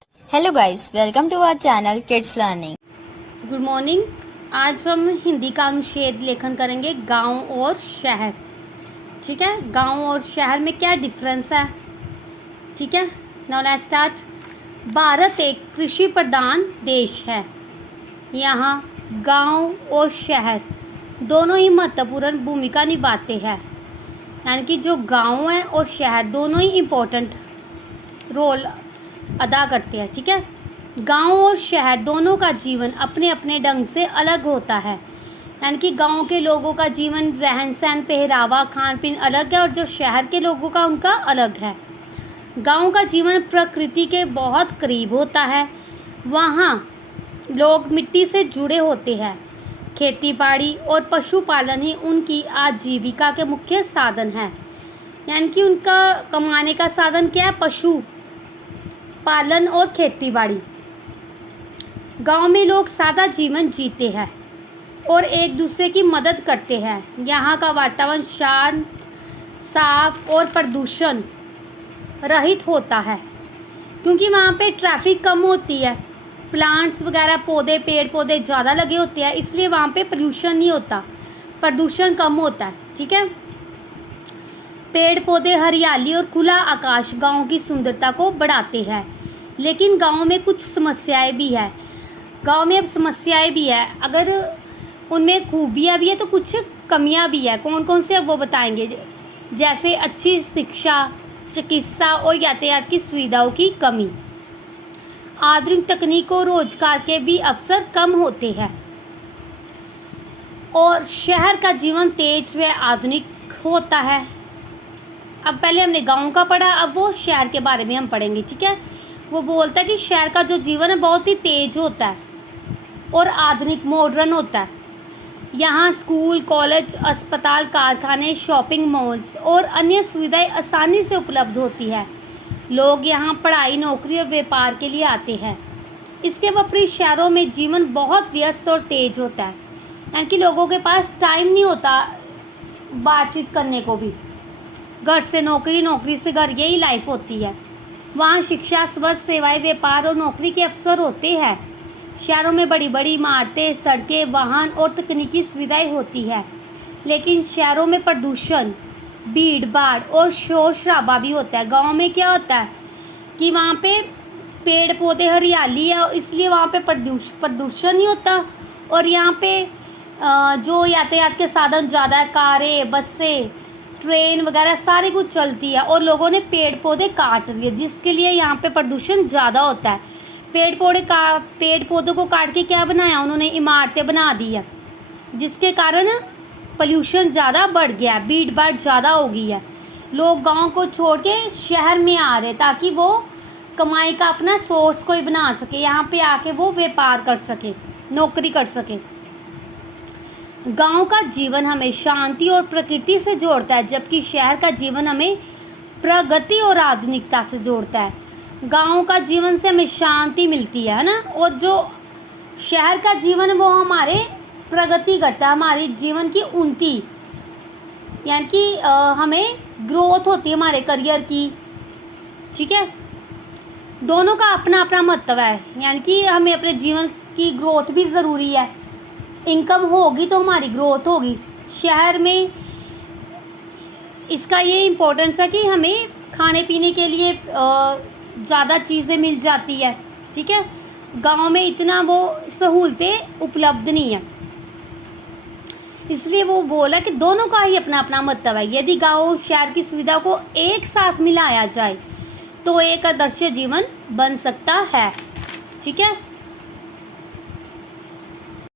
Hello guys, welcome to our channel kids learning. Good morning. आज हम हिंदी का अनुच्छेद लेखन करेंगे गांव और शहर। ठीक है, गांव और शहर में क्या डिफरेंस है। ठीक है, नाउ लेट्स स्टार्ट। भारत एक कृषि प्रधान देश है। यहाँ गांव और शहर दोनों ही महत्वपूर्ण भूमिका निभाते हैं। यानी कि जो गांव है और शहर दोनों ही इम्पोर्टेंट रोल अदा करते हैं। ठीक है, गांव और शहर दोनों का जीवन अपने अपने ढंग से अलग होता है। यानी कि गांव के लोगों का जीवन, रहन सहन, पहरावा, खान पीन अलग है और जो शहर के लोगों का उनका अलग है। गांव का जीवन प्रकृति के बहुत करीब होता है। वहाँ लोग मिट्टी से जुड़े होते हैं। खेती बाड़ी और पशुपालन ही उनकी आजीविका के मुख्य साधन है। यानी कि उनका कमाने का साधन क्या है? पशु पालन और खेती बाड़ी। गांव में लोग सादा जीवन जीते हैं और एक दूसरे की मदद करते हैं। यहाँ का वातावरण शांत, साफ और प्रदूषण रहित होता है क्योंकि वहाँ पे ट्रैफिक कम होती है। प्लांट्स वगैरह, पौधे, पेड़ पौधे ज़्यादा लगे होते हैं, इसलिए वहाँ पे पोल्यूशन नहीं होता, प्रदूषण कम होता है। ठीक है, पेड़ पौधे, हरियाली और खुला आकाश गांव की सुंदरता को बढ़ाते हैं। लेकिन गांव में कुछ समस्याएं भी है। गांव में अब समस्याएं भी है, अगर उनमें खूबियां भी है तो कुछ कमियां भी है। कौन कौन से अब वो बताएंगे। जैसे अच्छी शिक्षा, चिकित्सा और यातायात की सुविधाओं की कमी, आधुनिक तकनीक और रोजगार के भी अवसर कम होते हैं। और शहर का जीवन तेज व आधुनिक होता है। अब पहले हमने गांव का पढ़ा, अब वो शहर के बारे में हम पढ़ेंगे। ठीक है, वो बोलता है कि शहर का जो जीवन है बहुत ही तेज होता है और आधुनिक, मॉडर्न होता है। यहाँ स्कूल, कॉलेज, अस्पताल, कारखाने, शॉपिंग मॉल्स और अन्य सुविधाएं आसानी से उपलब्ध होती है। लोग यहाँ पढ़ाई, नौकरी और व्यापार के लिए आते हैं। इसके विपरीत शहरों में जीवन बहुत व्यस्त और तेज होता है। यानी कि लोगों के पास टाइम नहीं होता बातचीत करने को भी। घर से नौकरी, नौकरी से घर, यही लाइफ होती है। वहाँ शिक्षा, स्वास्थ्य सेवाएं, व्यापार और नौकरी के अवसर होते हैं। शहरों में बड़ी बड़ी इमारतें, सड़कें, वाहन और तकनीकी सुविधाएं होती है। लेकिन शहरों में प्रदूषण, भीड़ भाड़ और शोर शराबा भी होता है। गांव में क्या होता है कि वहाँ पे पेड़ पौधे, हरियाली है, इसलिए वहाँ पे प्रदूषण नहीं होता। और यहाँ पे जो यातायात के साधन ज़्यादा है, कारें, बसें, ट्रेन वगैरह सारी कुछ चलती है। और लोगों ने पेड़ पौधे काट दिए, जिसके लिए यहाँ पे प्रदूषण ज़्यादा होता है। पेड़ पौधों को काट के क्या बनाया उन्होंने? इमारतें बना दी है, जिसके कारण पोल्यूशन ज़्यादा बढ़ गया है, भीड़ भाड़ ज़्यादा हो गई है। लोग गांव को छोड़ के शहर में आ रहे ताकि वो कमाई का अपना सोर्स कोई बना सके, यहाँ पे आके वो व्यापार कर सके, नौकरी कर सके। गांव का जीवन हमें शांति और प्रकृति से जोड़ता है, जबकि शहर का जीवन हमें प्रगति और आधुनिकता से जोड़ता है। गांव का जीवन से हमें शांति मिलती है ना, और जो शहर का जीवन वो हमारे प्रगति करता है, हमारे जीवन की उन्नति, यानी कि हमें ग्रोथ होती है हमारे करियर की। ठीक है, दोनों का अपना अपना महत्व है। यानी कि हमें अपने जीवन की ग्रोथ भी ज़रूरी है। इनकम होगी तो हमारी ग्रोथ होगी। शहर में इसका ये इम्पोर्टेंस है कि हमें खाने पीने के लिए ज़्यादा चीज़ें मिल जाती है। ठीक है, गांव में इतना वो सहूलतें उपलब्ध नहीं है, इसलिए वो बोला कि दोनों का ही अपना अपना महत्व है। यदि गांव और शहर की सुविधा को एक साथ मिलाया जाए तो एक आदर्श जीवन बन सकता है। ठीक है।